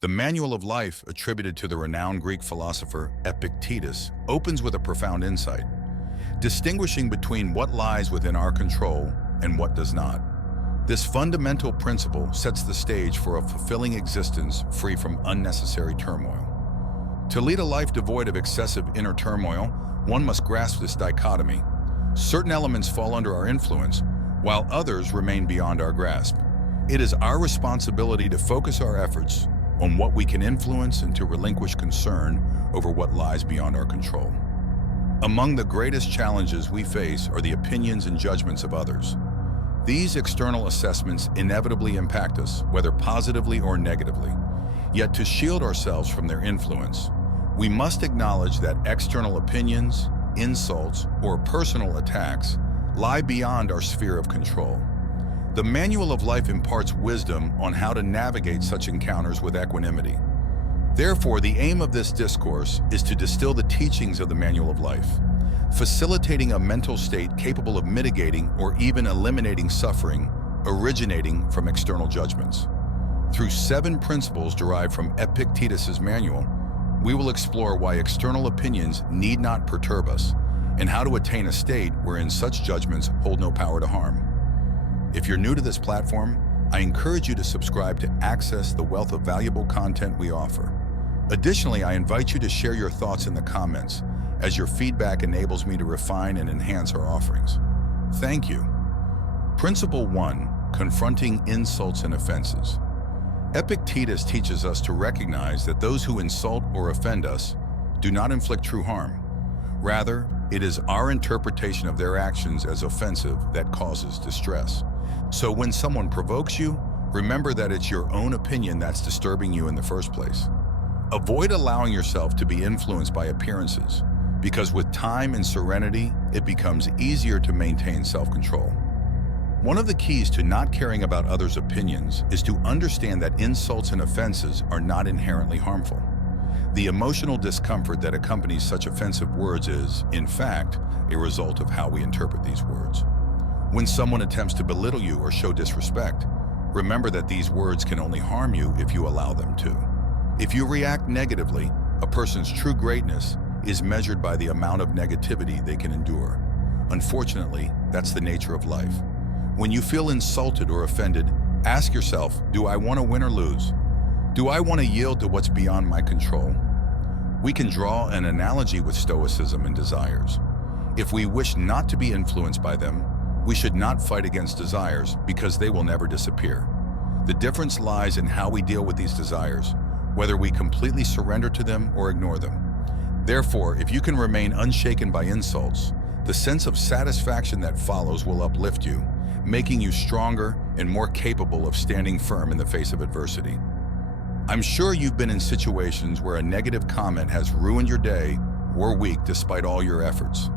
The Manual of Life, attributed to the renowned Greek philosopher Epictetus, opens with a profound insight, distinguishing between what lies within our control and what does not. This fundamental principle sets the stage for a fulfilling existence free from unnecessary turmoil. To lead a life devoid of excessive inner turmoil, one must grasp this dichotomy. Certain elements fall under our influence, while others remain beyond our grasp. It is our responsibility to focus our efforts on what we can influence and to relinquish concern over what lies beyond our control. Among the greatest challenges we face are the opinions and judgments of others. These external assessments inevitably impact us, whether positively or negatively. Yet to shield ourselves from their influence, we must acknowledge that external opinions, insults, or personal attacks lie beyond our sphere of control. The Manual of Life imparts wisdom on how to navigate such encounters with equanimity. Therefore, the aim of this discourse is to distill the teachings of the Manual of Life, facilitating a mental state capable of mitigating or even eliminating suffering originating from external judgments. Through 7 principles derived from Epictetus's manual, we will explore why external opinions need not perturb us and how to attain a state wherein such judgments hold no power to harm. If you're new to this platform, I encourage you to subscribe to access the wealth of valuable content we offer. Additionally, I invite you to share your thoughts in the comments, as your feedback enables me to refine and enhance our offerings. Thank you. Principle 1. Confronting insults and offenses. Epictetus teaches us to recognize that those who insult or offend us do not inflict true harm. Rather, it is our interpretation of their actions as offensive that causes distress. So when someone provokes you, remember that it's your own opinion that's disturbing you in the first place. Avoid allowing yourself to be influenced by appearances, because with time and serenity, it becomes easier to maintain self-control. One of the keys to not caring about others' opinions is to understand that insults and offenses are not inherently harmful. The emotional discomfort that accompanies such offensive words is, in fact, a result of how we interpret these words. When someone attempts to belittle you or show disrespect, remember that these words can only harm you if you allow them to. If you react negatively, a person's true greatness is measured by the amount of negativity they can endure. Unfortunately, that's the nature of life. When you feel insulted or offended, ask yourself, do I want to win or lose? Do I want to yield to what's beyond my control? We can draw an analogy with Stoicism and desires. If we wish not to be influenced by them, we should not fight against desires because they will never disappear. The difference lies in how we deal with these desires, whether we completely surrender to them or ignore them. Therefore, if you can remain unshaken by insults, the sense of satisfaction that follows will uplift you, making you stronger and more capable of standing firm in the face of adversity. I'm sure you've been in situations where a negative comment has ruined your day or week despite all your efforts.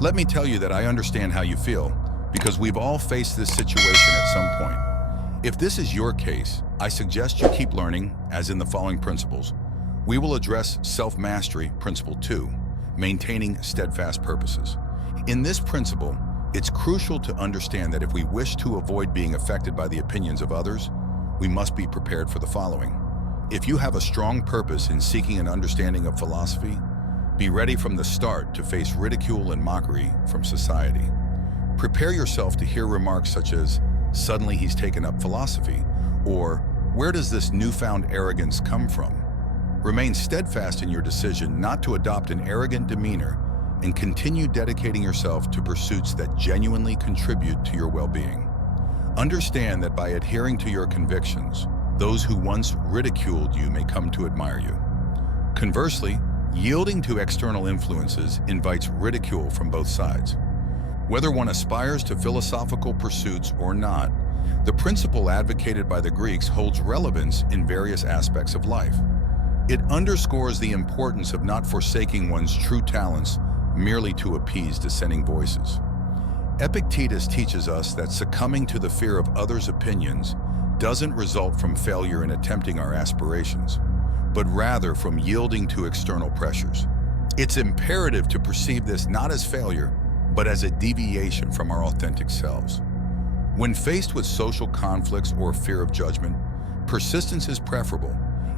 Let me tell you that I understand how you feel, because we've all faced this situation at some point. If this is your case, I suggest you keep learning, as in the following principles. We will address self-mastery, principle 2, maintaining steadfast purposes. In this principle, it's crucial to understand that if we wish to avoid being affected by the opinions of others, we must be prepared for the following. If you have a strong purpose in seeking an understanding of philosophy, be ready from the start to face ridicule and mockery from society. Prepare yourself to hear remarks such as, "Suddenly he's taken up philosophy," or "Where does this newfound arrogance come from?" Remain steadfast in your decision not to adopt an arrogant demeanor and continue dedicating yourself to pursuits that genuinely contribute to your well-being. Understand that by adhering to your convictions, those who once ridiculed you may come to admire you. Conversely, yielding to external influences invites ridicule from both sides. Whether one aspires to philosophical pursuits or not, the principle advocated by the Greeks holds relevance in various aspects of life. It underscores the importance of not forsaking one's true talents merely to appease dissenting voices. Epictetus teaches us that succumbing to the fear of others' opinions doesn't result from failure in attempting our aspirations, but rather from yielding to external pressures. It's imperative to perceive this not as failure, but as a deviation from our authentic selves. When faced with social conflicts or fear of judgment, persistence is preferable.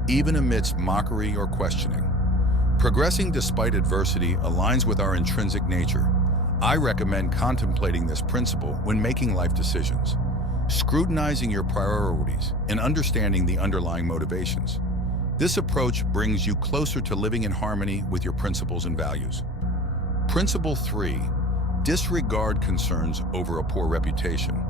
even amidst mockery or questioning. Progressing despite adversity aligns with our intrinsic nature. I recommend contemplating this principle when making life decisions, scrutinizing your priorities, and understanding the underlying motivations. This approach brings you closer to living in harmony with your principles and values. Principle 3. Disregard concerns over a poor reputation.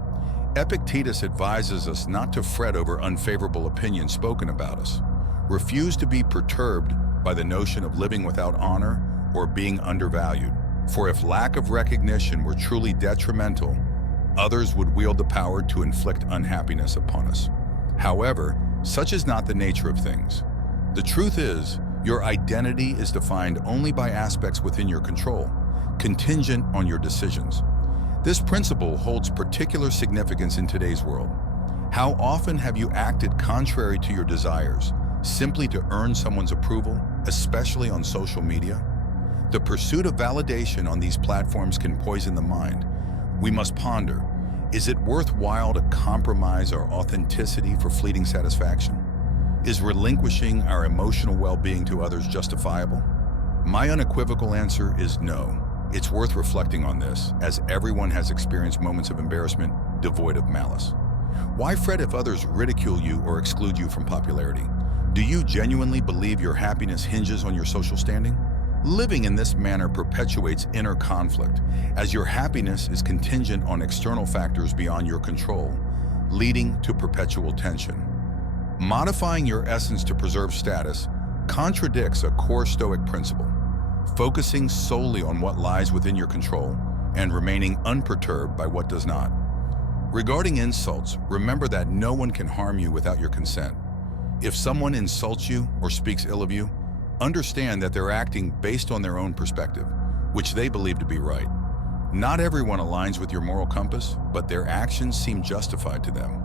Epictetus advises us not to fret over unfavorable opinions spoken about us. Refuse to be perturbed by the notion of living without honor or being undervalued. For if lack of recognition were truly detrimental, others would wield the power to inflict unhappiness upon us. However, such is not the nature of things. The truth is, your identity is defined only by aspects within your control, contingent on your decisions. This principle holds particular significance in today's world. How often have you acted contrary to your desires, simply to earn someone's approval, especially on social media? The pursuit of validation on these platforms can poison the mind. We must ponder, is it worthwhile to compromise our authenticity for fleeting satisfaction? Is relinquishing our emotional well-being to others justifiable? My unequivocal answer is no. It's worth reflecting on this, as everyone has experienced moments of embarrassment devoid of malice. Why fret if others ridicule you or exclude you from popularity? Do you genuinely believe your happiness hinges on your social standing? Living in this manner perpetuates inner conflict, as your happiness is contingent on external factors beyond your control, leading to perpetual tension. Modifying your essence to preserve status contradicts a core Stoic principle, focusing solely on what lies within your control and remaining unperturbed by what does not. Regarding insults, remember that no one can harm you without your consent. If someone insults you or speaks ill of you, understand that they're acting based on their own perspective, which they believe to be right. Not everyone aligns with your moral compass, but their actions seem justified to them.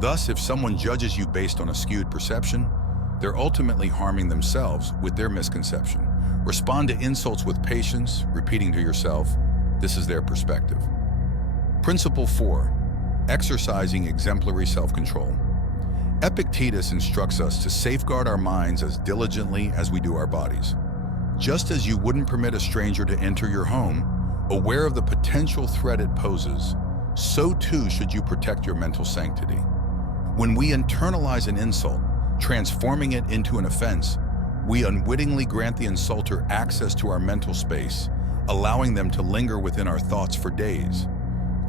Thus, if someone judges you based on a skewed perception, they're ultimately harming themselves with their misconception. Respond to insults with patience, repeating to yourself, this is their perspective. Principle 4. Exercising exemplary self-control. Epictetus instructs us to safeguard our minds as diligently as we do our bodies. Just as you wouldn't permit a stranger to enter your home, aware of the potential threat it poses, so too should you protect your mental sanctity. When we internalize an insult, transforming it into an offense, we unwittingly grant the insulter access to our mental space, allowing them to linger within our thoughts for days.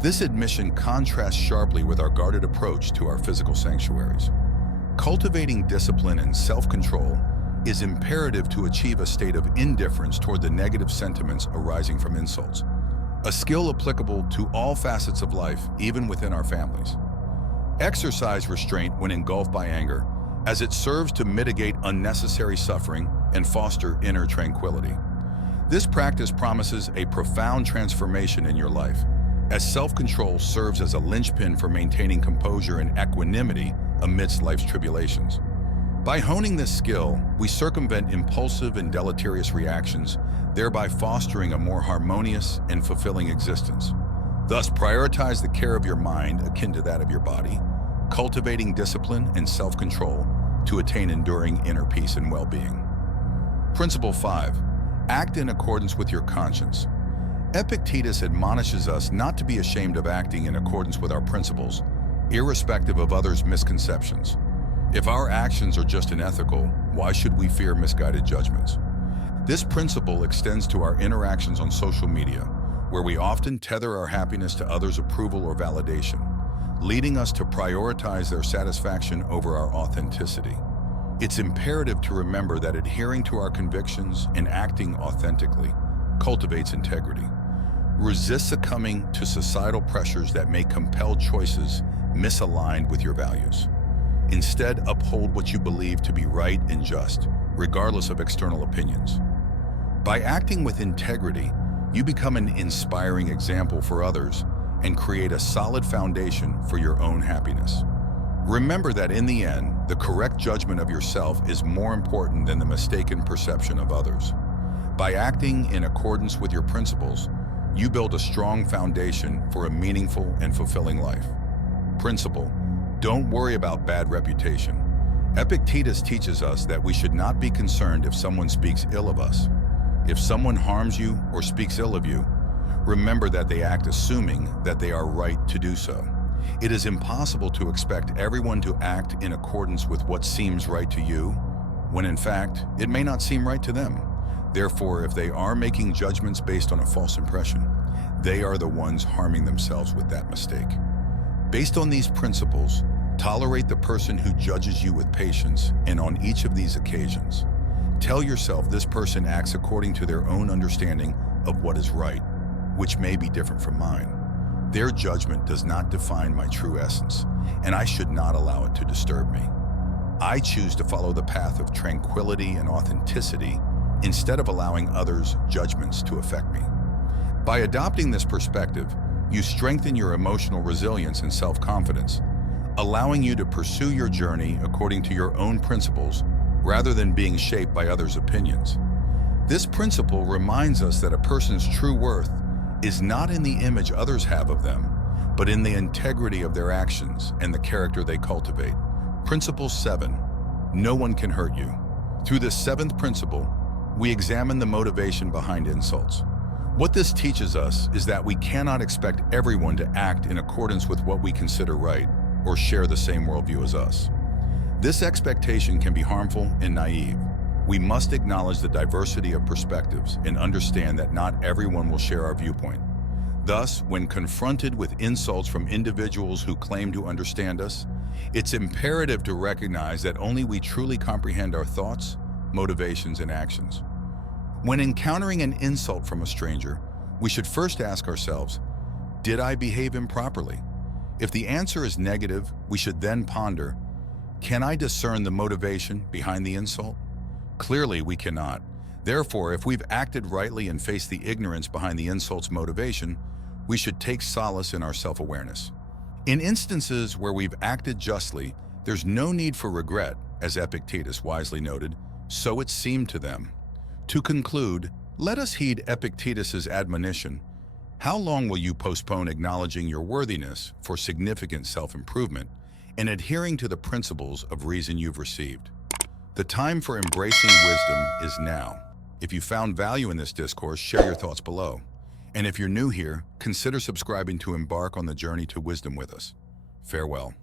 This admission contrasts sharply with our guarded approach to our physical sanctuaries. Cultivating discipline and self-control is imperative to achieve a state of indifference toward the negative sentiments arising from insults, a skill applicable to all facets of life, even within our families. Exercise restraint when engulfed by anger, as it serves to mitigate unnecessary suffering and foster inner tranquility. This practice promises a profound transformation in your life, as self-control serves as a linchpin for maintaining composure and equanimity amidst life's tribulations. By honing this skill, we circumvent impulsive and deleterious reactions, thereby fostering a more harmonious and fulfilling existence. Thus, prioritize the care of your mind akin to that of your body, cultivating discipline and self-control to attain enduring inner peace and well-being. Principle 5. Act in accordance with your conscience. Epictetus admonishes us not to be ashamed of acting in accordance with our principles, irrespective of others' misconceptions. If our actions are just and ethical, why should we fear misguided judgments? This principle extends to our interactions on social media, where we often tether our happiness to others' approval or validation, leading us to prioritize their satisfaction over our authenticity. It's imperative to remember that adhering to our convictions and acting authentically cultivates integrity. Resist succumbing to societal pressures that may compel choices misaligned with your values. Instead, uphold what you believe to be right and just, regardless of external opinions. By acting with integrity, you become an inspiring example for others and create a solid foundation for your own happiness. Remember that in the end, the correct judgment of yourself is more important than the mistaken perception of others. By acting in accordance with your principles, you build a strong foundation for a meaningful and fulfilling life. Principle: don't worry about bad reputation. Epictetus teaches us that we should not be concerned if someone speaks ill of us. If someone harms you or speaks ill of you, remember that they act assuming that they are right to do so. It is impossible to expect everyone to act in accordance with what seems right to you, when in fact, it may not seem right to them. Therefore, if they are making judgments based on a false impression, they are the ones harming themselves with that mistake. Based on these principles, tolerate the person who judges you with patience, and on each of these occasions, tell yourself this person acts according to their own understanding of what is right, which may be different from mine. Their judgment does not define my true essence, and I should not allow it to disturb me. I choose to follow the path of tranquility and authenticity instead of allowing others' judgments to affect me. By adopting this perspective, you strengthen your emotional resilience and self-confidence, allowing you to pursue your journey according to your own principles rather than being shaped by others' opinions. This principle reminds us that a person's true worth is not in the image others have of them, but in the integrity of their actions and the character they cultivate. Principle 7. No one can hurt you. Through this seventh principle, we examine the motivation behind insults. What this teaches us is that we cannot expect everyone to act in accordance with what we consider right or share the same worldview as us. This expectation can be harmful and naive. We must acknowledge the diversity of perspectives and understand that not everyone will share our viewpoint. Thus, when confronted with insults from individuals who claim to understand us, it's imperative to recognize that only we truly comprehend our thoughts, motivations, and actions. When encountering an insult from a stranger, we should first ask ourselves, did I behave improperly? If the answer is negative, we should then ponder, can I discern the motivation behind the insult? Clearly, we cannot. Therefore, if we've acted rightly and faced the ignorance behind the insult's motivation, we should take solace in our self-awareness. In instances where we've acted justly, there's no need for regret, as Epictetus wisely noted, so it seemed to them. To conclude, let us heed Epictetus's admonition. How long will you postpone acknowledging your worthiness for significant self-improvement and adhering to the principles of reason you've received? The time for embracing wisdom is now. If you found value in this discourse, share your thoughts below. And if you're new here, consider subscribing to embark on the journey to wisdom with us. Farewell.